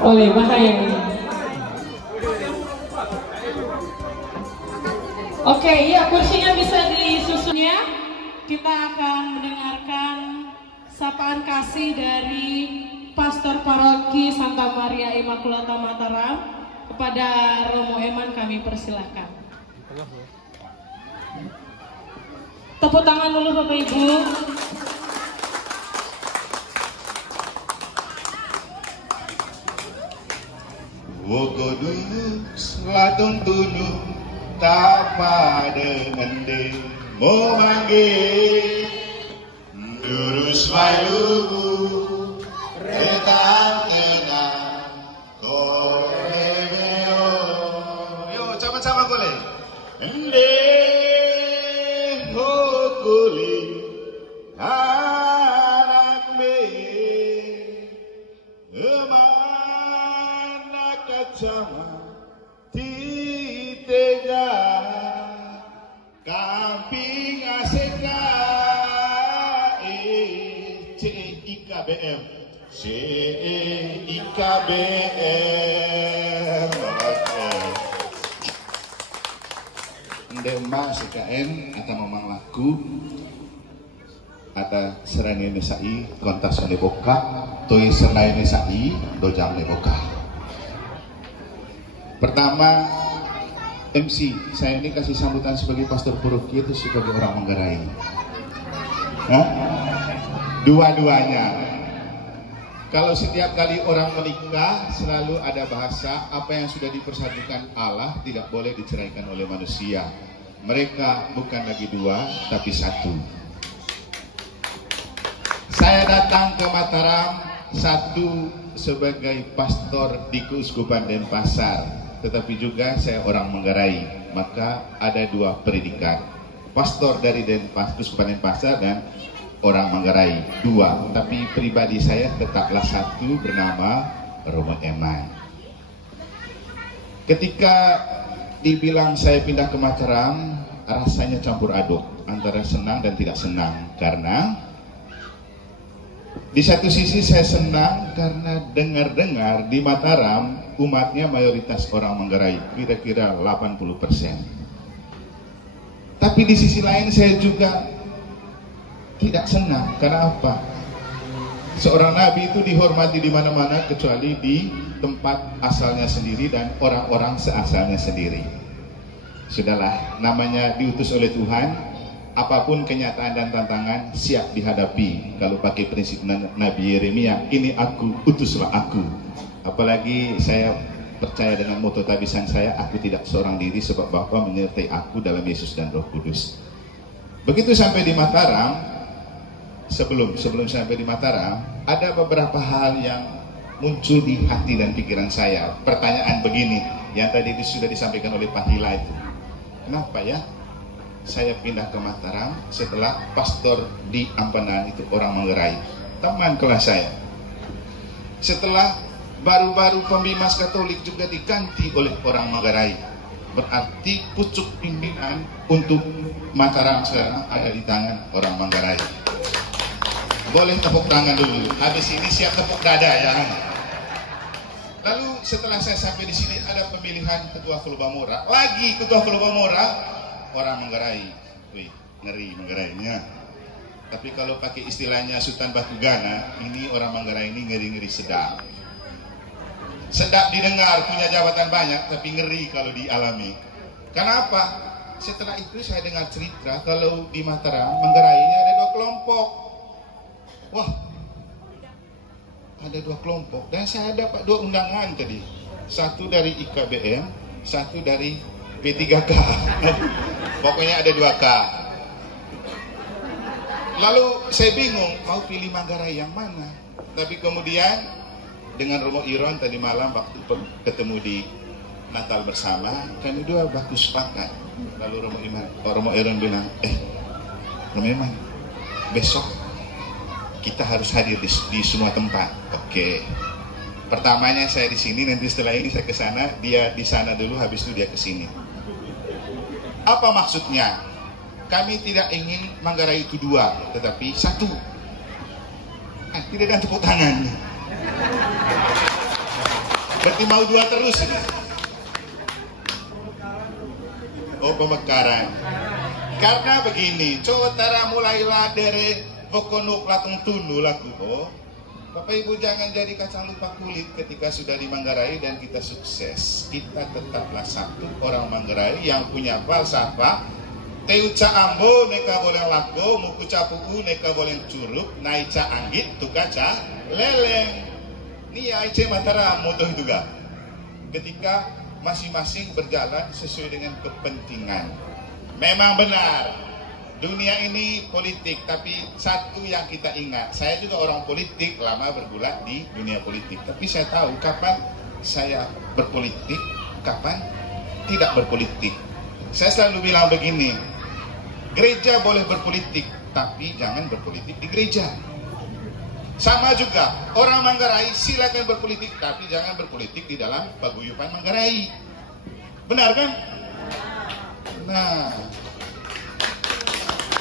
Oleh bahaya ini. Oke, ya kursinya bisa disusun ya. Kita akan mendengarkan sapaan kasih dari Pastor Paroki Santa Maria Immaculata Mataram. Kepada Romo Eman kami persilahkan. Tepuk tangan dulu Bapak Ibu. Wogodus ladung tunung tapa dengan de mau manggil durus malugu retang tenang koremeo yo sama-sama boleh ende hokuli anak me emana kacama titega kamping aseka CIKBM CIKBM Ndema CKN atau memang lagu ada serani nesai kontas neboka toi serai nesai dojang neboka. Pertama MC, saya ini kasih sambutan sebagai pastor paroki itu sebagai orang Manggarai. Dua-duanya. Kalau setiap kali orang menikah selalu ada bahasa apa yang sudah dipersatukan Allah tidak boleh diceraikan oleh manusia. Mereka bukan lagi dua tapi satu. Saya datang ke Mataram satu sebagai pastor di Keuskupan Denpasar, tetapi juga saya orang Manggarai, maka ada dua predikat, pastor dari Keuskupan Denpasar dan orang Manggarai, dua, tapi pribadi saya tetaplah satu bernama Romo Eman. Ketika dibilang saya pindah ke Mataram, rasanya campur aduk antara senang dan tidak senang, karena di satu sisi saya senang karena dengar-dengar di Mataram umatnya mayoritas orang Manggarai, kira-kira 80%. Tapi di sisi lain saya juga tidak senang, karena apa? Seorang nabi itu dihormati di mana-mana kecuali di tempat asalnya sendiri dan orang-orang seasalnya sendiri. Sudahlah, namanya diutus oleh Tuhan. Apapun kenyataan dan tantangan siap dihadapi. Kalau pakai prinsip Nabi Yeremia, ini aku, utuslah aku. Apalagi saya percaya dengan moto tabisan saya, aku tidak seorang diri sebab Bapa menyertai aku dalam Yesus dan Roh Kudus. Begitu sampai di Mataram, sebelum sampai di Mataram, ada beberapa hal yang muncul di hati dan pikiran saya. Pertanyaan begini, yang tadi sudah disampaikan oleh Pak Hila itu. Kenapa ya saya pindah ke Mataram setelah pastor di Ampanan itu orang Manggarai, teman kelas saya. Setelah baru-baru pembimas Katolik juga diganti oleh orang Manggarai, berarti pucuk pimpinan untuk Mataram sekarang ada di tangan orang Manggarai. Boleh tepuk tangan dulu. Habis ini siap tepuk dada ya. Lalu setelah saya sampai di sini ada pemilihan ketua Kolobamora. Lagi ketua Kolobamora orang Manggarai. Wih, ngeri Manggarainya. Tapi kalau pakai istilahnya Sultan Batugana, ini orang Manggarai ini ngeri-ngeri sedap. Sedap didengar, punya jabatan banyak, tapi ngeri kalau dialami. Kenapa? Setelah itu saya dengar cerita kalau di Mataram, Manggarai ini ada dua kelompok. Wah, ada dua kelompok. Dan saya dapat dua undangan tadi. Satu dari IKBM, satu dari P3K. Pokoknya ada 2K. Lalu saya bingung mau pilih Manggarai yang mana. Tapi kemudian dengan Romo Iron tadi malam waktu ketemu di Natal bersama, kami dua bagus sepakat. Lalu Romo Iron bilang, Romo Iman, besok kita harus hadir di semua tempat. Oke. Pertamanya saya di sini, nanti setelah ini saya ke sana, dia di sana dulu, habis itu dia ke sini. Apa maksudnya? Kami tidak ingin Manggarai itu dua, tetapi satu. Tidak ada tepuk tangan. Berarti mau dua terus ini. Oh, pemekaran. Karena begini, cowotara mulailah dari bokonuk latung tunu laku. Oh, Bapak Ibu jangan jadi kacang lupa kulit ketika sudah di Manggarai dan kita sukses. Kita tetaplah satu orang Manggarai yang punya falsafah. Teuca ambo neka boleh lako, muku capuku neka boleh curug, naica anggit, tukaca leleng. Ini aice matara moto juga. Ketika masing-masing berjalan sesuai dengan kepentingan. Memang benar, dunia ini politik, tapi satu yang kita ingat, saya juga orang politik, lama bergulat di dunia politik. Tapi saya tahu kapan saya berpolitik, kapan tidak berpolitik. Saya selalu bilang begini, gereja boleh berpolitik, tapi jangan berpolitik di gereja. Sama juga, orang Manggarai silakan berpolitik, tapi jangan berpolitik di dalam paguyuban Manggarai. Benar kan? Nah,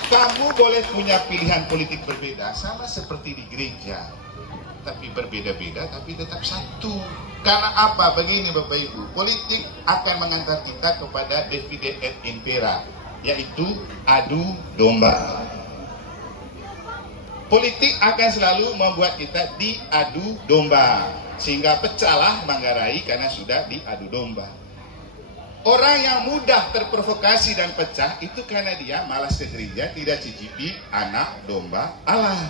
kamu boleh punya pilihan politik berbeda, sama seperti di gereja. Tapi berbeda-beda, tapi tetap satu. Karena apa? Begini Bapak Ibu, politik akan mengantar kita kepada divide et impera, yaitu adu domba. Politik akan selalu membuat kita diadu domba, sehingga pecahlah Manggarai karena sudah diadu domba. Orang yang mudah terprovokasi dan pecah itu karena dia malas ke gereja, tidak cicipi anak domba Allah.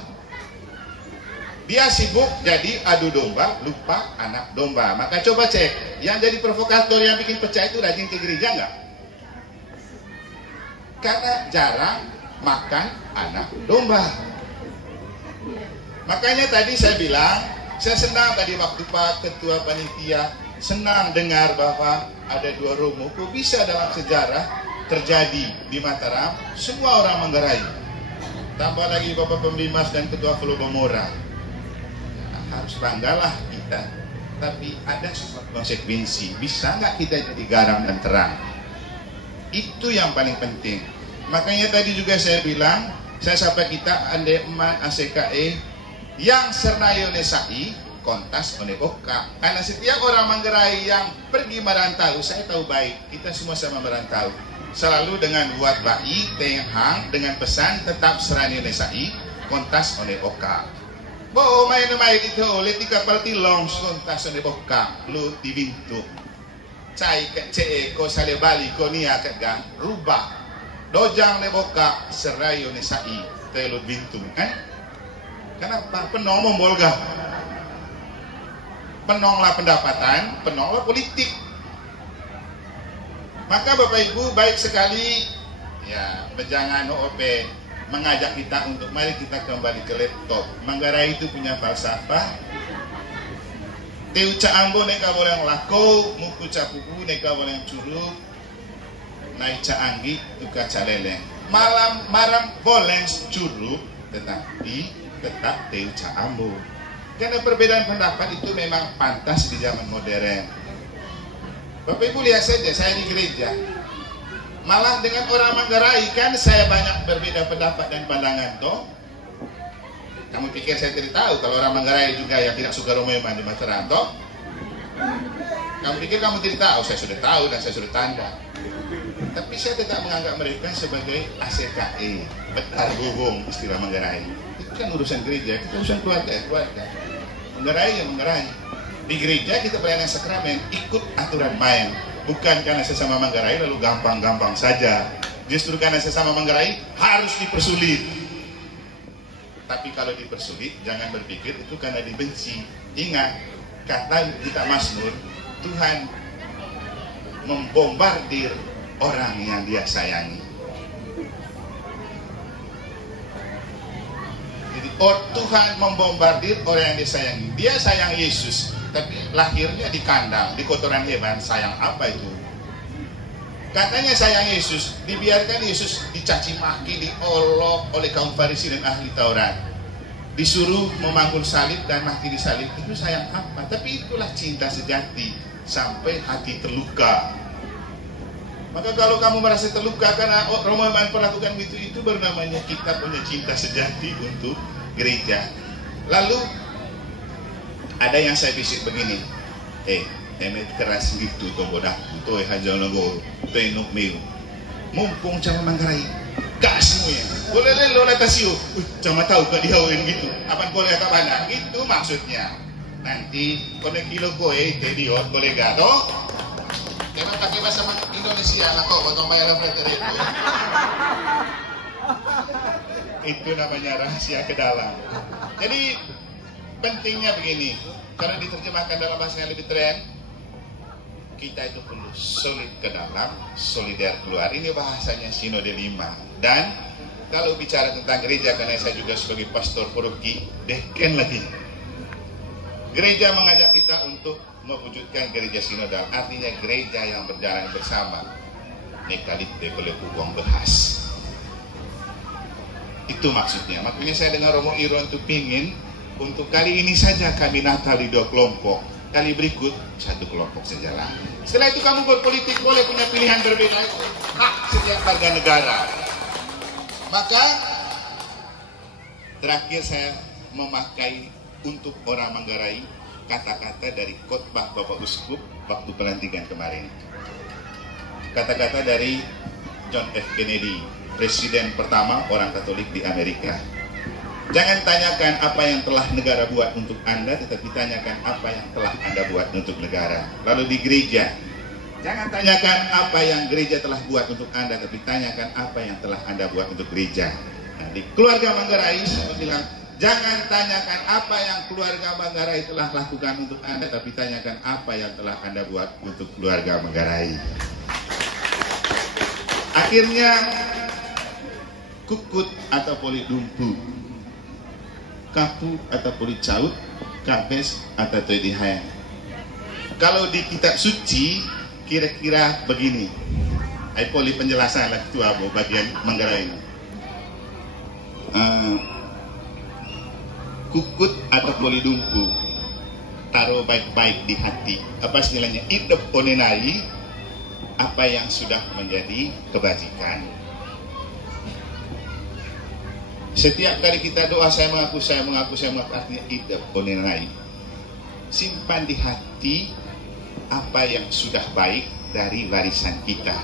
Dia sibuk jadi adu domba, lupa anak domba. Maka coba cek, yang jadi provokator yang bikin pecah itu rajin ke gereja nggak? Karena jarang makan anak domba. Makanya tadi saya bilang, saya senang tadi waktu Pak Ketua Panitia senang dengar bahwa ada dua romo. Kok bisa dalam sejarah terjadi di Mataram semua orang Manggarai, tambah lagi Bapak Pembimas dan Ketua Kolobomora. Harus banggalah kita, tapi ada sebuah konsekuensi. Bisa nggak kita jadi garam dan terang? Itu yang paling penting. Makanya tadi juga saya bilang, saya sapa kita ande eman ACKE yang sernayo nesai kontas one oka. Karena setiap orang Manggarai yang pergi merantau, saya tahu baik, kita semua sama merantau. Selalu dengan buat bayi, tenghang, dengan pesan tetap sernayo nesai kontas one oka. Bo main-main itu, leti kapal tilong kontas one oka, lu dibintu. Cai ke ce ko sale bali ko nia kegang rubah. Dojang ne boka serayo nesai telut bintu kan? Kenapa? Penong membolga. Penonglah pendapatan, penonglah politik. Maka Bapak Ibu baik sekali ya, jangan OP mengajak kita untuk mari kita kembali ke laptop. Manggarai itu punya falsafah. Teuca ambo neka boleh lako, muku capuku neka boleh curug, naica anggi tuka caleleng. Maram boleh curug, tetapi tetap teuca ambo. Karena perbedaan pendapat itu memang pantas di zaman modern. Bapak Ibu lihat saja, saya di gereja, malah dengan orang Manggarai kan saya banyak berbeda pendapat dan pandangan toh. Kamu pikir saya tidak tahu kalau orang Manggarai juga yang tidak suka Romeman di Mataram toh? Kamu pikir kamu tidak tahu? Saya sudah tahu dan saya sudah tanda. Tapi saya tetap menganggap mereka sebagai ACKE, betar gugung istilah Manggarai. Kan urusan gereja, kita urusan keluarga. Manggarai ya Manggarai. Di gereja kita pelayanan sakramen, ikut aturan main. Bukan karena sesama Manggarai lalu gampang-gampang saja. Justru karena sesama Manggarai harus dipersulit. Tapi kalau dipersulit, jangan berpikir itu karena dibenci. Ingat, kata kita Mazmur, Tuhan membombardir orang yang dia sayangi. Tuhan membombardir orang yang disayangi. Dia sayang Yesus, tapi lahirnya di kandang, di kotoran hewan. Sayang apa itu? Katanya sayang Yesus, dibiarkan Yesus dicaci maki, diolok oleh kaum Farisi dan ahli Taurat. Disuruh memanggul salib dan mati di salib. Itu sayang apa? Tapi itulah cinta sejati, sampai hati terluka. Maka kalau kamu merasa terluka karena Romawi perlakukan itu baru namanya kita punya cinta sejati untuk gereja. Lalu ada yang saya bisik begini, emet keras gitu to bodak to hajal nago to enuk meu mumpung cama Manggarai kasmu ya boleh lo latasiu cama tahu ke dihawen gitu apa boleh tak banyak gitu maksudnya nanti kone kilo koe tediot kolega to emang pakai bahasa Indonesia lah kok potong bayar flatter itu namanya rahasia ke dalam. Jadi pentingnya begini, karena diterjemahkan dalam bahasa yang lebih keren, kita itu perlu solid ke dalam, solider keluar. Ini bahasanya Sinode 5. Dan kalau bicara tentang gereja, karena saya juga sebagai pastor paroki, deken lagi. Gereja mengajak kita untuk mewujudkan gereja sinodal, artinya gereja yang berjalan bersama. Nekalit boleh uang behas. Itu maksudnya. Makanya saya dengar Romo Iron itu pingin untuk kali ini saja kami natal di 2 kelompok. Kali berikut 1 kelompok sajalah. Setelah itu kamu berpolitik boleh punya pilihan berbeda. Hak setiap warga negara. Maka terakhir saya memakai untuk orang Manggarai kata-kata dari khotbah Bapak Uskup waktu pelantikan kemarin. Kata-kata dari John F. Kennedy, Presiden pertama orang Katolik di Amerika. Jangan tanyakan apa yang telah negara buat untuk Anda, tetapi tanyakan apa yang telah Anda buat untuk negara. Lalu di gereja, jangan tanyakan apa yang gereja telah buat untuk Anda, tapi tanyakan apa yang telah Anda buat untuk gereja. Nah, di keluarga Manggarai, saya bilang, jangan tanyakan apa yang keluarga Manggarai telah lakukan untuk Anda, tapi tanyakan apa yang telah Anda buat untuk keluarga Manggarai. Akhirnya, kukut atau poli dumpu, kapu atau poli caut, kabes atau toy dihayang. Kalau di kitab suci kira-kira begini. Ai poli penjelasan lah itu abo bagian Manggarai. Kukut atau poli dumpu, taruh baik-baik di hati. Apa istilahnya? Idep onenai apa yang sudah menjadi kebajikan. Setiap kali kita doa saya mengaku, artinya idep onenai. Simpan di hati apa yang sudah baik dari warisan kita.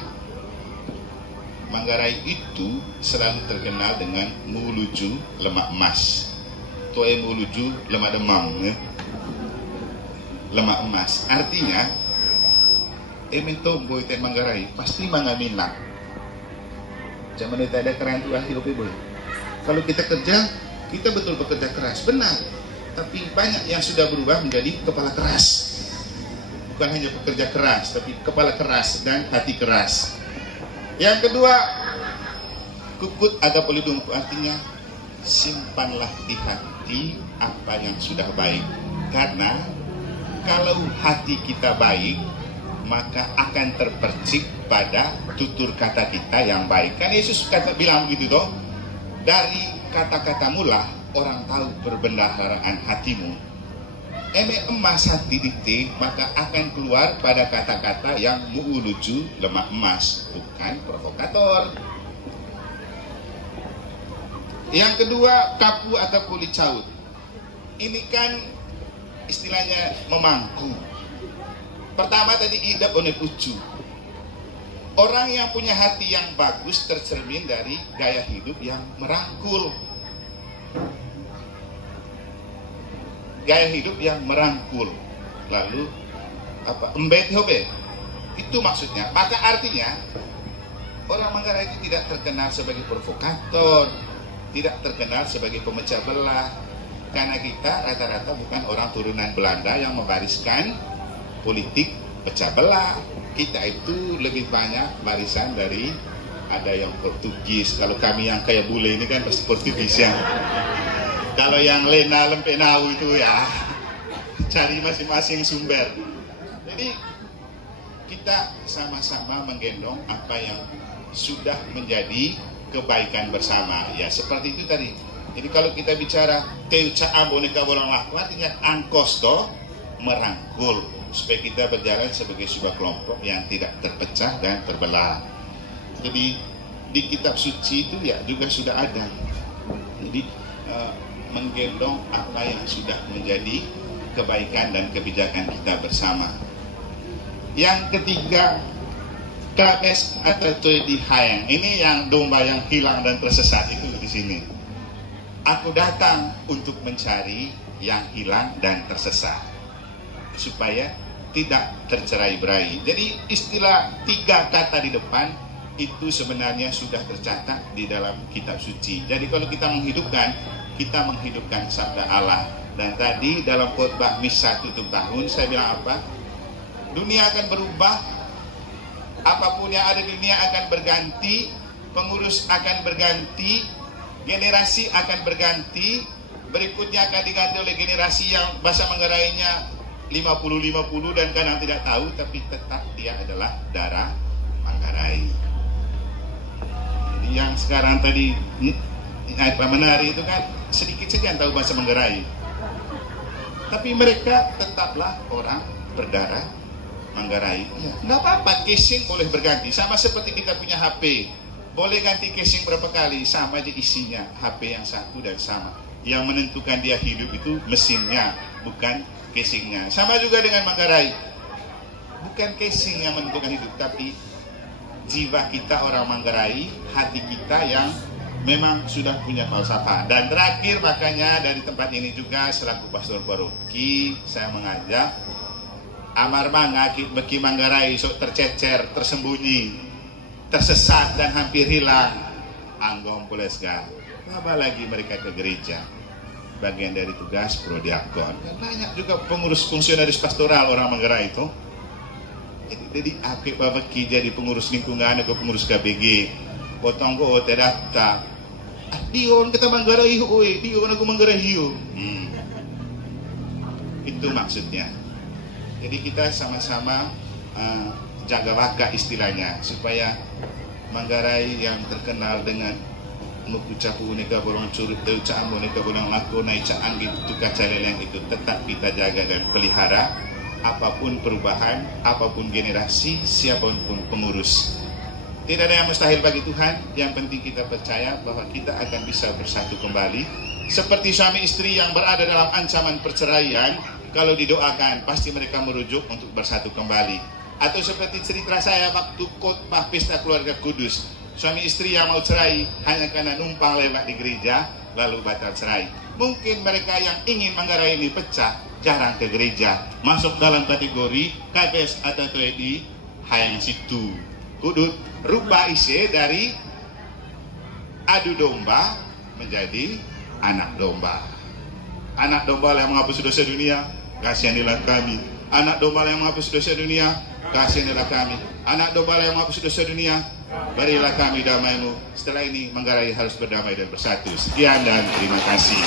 Manggarai itu selalu terkenal dengan muluju lemak emas. Toe muluju lemak demam. Lemak emas. Artinya, boy ten Manggarai pasti mangaminang. Zaman itu ada keren tuh akhir boy. Kalau kita kerja, kita betul bekerja keras, benar. Tapi banyak yang sudah berubah menjadi kepala keras. Bukan hanya pekerja keras, tapi kepala keras dan hati keras. Yang kedua, kukut atau polidumpu artinya simpanlah di hati apa yang sudah baik. Karena kalau hati kita baik, maka akan terpercik pada tutur kata kita yang baik. Kan Yesus bilang begitu toh. Dari kata-katamu lah orang tahu perbendaharaan hatimu. Emas hati dite, maka akan keluar pada kata-kata yang muuluju lemak emas, bukan provokator. Yang kedua, kapu atau kulit caut. Ini kan istilahnya memangku. Pertama tadi idap onet ucu. Orang yang punya hati yang bagus tercermin dari gaya hidup yang merangkul. Gaya hidup yang merangkul. Lalu apa? Embet hobe. Itu maksudnya. Maka artinya orang Manggarai itu tidak terkenal sebagai provokator, tidak terkenal sebagai pemecah belah. Karena kita rata-rata bukan orang turunan Belanda yang membariskan politik pecah belah. Kita itu lebih banyak barisan dari ada yang Portugis. Kalau kami yang kayak bule ini kan pasti Portugis ya. Kalau yang Lena Lempenau itu ya cari masing-masing sumber. Jadi kita sama-sama menggendong apa yang sudah menjadi kebaikan bersama. Ya seperti itu tadi. Jadi kalau kita bicara teuca amboneka bolang laku artinya angkos toh merangkul supaya kita berjalan sebagai sebuah kelompok yang tidak terpecah dan terbelah. Jadi di kitab suci itu ya juga sudah ada. Jadi menggendong apa yang sudah menjadi kebaikan dan kebijakan kita bersama. Yang ketiga, KS atau di Hayang. Ini yang domba yang hilang dan tersesat itu di sini. Aku datang untuk mencari yang hilang dan tersesat, supaya tidak tercerai-berai. Jadi istilah 3 kata di depan itu sebenarnya sudah tercatat di dalam kitab suci. Jadi kalau kita menghidupkan sabda Allah. Dan tadi dalam khotbah misa tutup tahun saya bilang apa? Dunia akan berubah, apapun yang ada di dunia akan berganti, pengurus akan berganti, generasi akan berganti, berikutnya akan diganti oleh generasi yang bahasa Manggarainya 50-50 dan kadang tidak tahu, tapi tetap dia adalah darah Manggarai. Yang sekarang tadi menari itu kan sedikit saja yang tahu bahasa Manggarai, tapi mereka tetaplah orang berdarah Manggarai. Ya, nggak apa-apa, casing boleh berganti, sama seperti kita punya HP, boleh ganti casing berapa kali, sama aja isinya HP yang satu dan sama. Yang menentukan dia hidup itu mesinnya, bukan casingnya. Sama juga dengan Manggarai, bukan casing yang menentukan hidup, tapi jiwa kita orang Manggarai, hati kita yang memang sudah punya falsafah. Dan terakhir, makanya dari tempat ini juga selaku pastor paroki saya mengajak amar mangakit beki Manggarai sok tercecer, tersembunyi, tersesat dan hampir hilang. Anggom polesga, apa lagi mereka ke gereja, bagian dari tugas prodiakon. Banyak juga pengurus fungsionaris pastoral orang Manggarai itu. Jadi akib babaki jadi pengurus lingkungan atau pengurus KBG, potong ko terdaftar. Dion kita Manggarai oi, dion aku Manggarai hiu. Itu maksudnya. Jadi kita sama-sama jaga waka istilahnya, supaya Manggarai yang terkenal dengan mengucapu neka bolong curut teucaan boneka bolong laku naicaan gitu kacaleleng itu tetap kita jaga dan pelihara. Apapun perubahan, apapun generasi, siapapun pengurus, tidak ada yang mustahil bagi Tuhan. Yang penting kita percaya bahwa kita akan bisa bersatu kembali. Seperti suami istri yang berada dalam ancaman perceraian, kalau didoakan pasti mereka merujuk untuk bersatu kembali. Atau seperti cerita saya waktu khotbah pesta keluarga kudus, suami istri yang mau cerai hanya karena numpang lewat di gereja lalu batal cerai. Mungkin mereka yang ingin Manggarai ini pecah jarang ke gereja, masuk dalam kategori KBS atau di Hayang situ. Kudut rubah isi dari adu domba menjadi anak domba. Anak domba yang menghapus dosa dunia, kasihanilah kami. Anak domba yang menghapus dosa dunia, kasihanilah kami. Anak domba yang menghapus dosa dunia, berilah kami damai-Mu. Setelah ini Manggarai harus berdamai dan bersatu. Sekian dan terima kasih.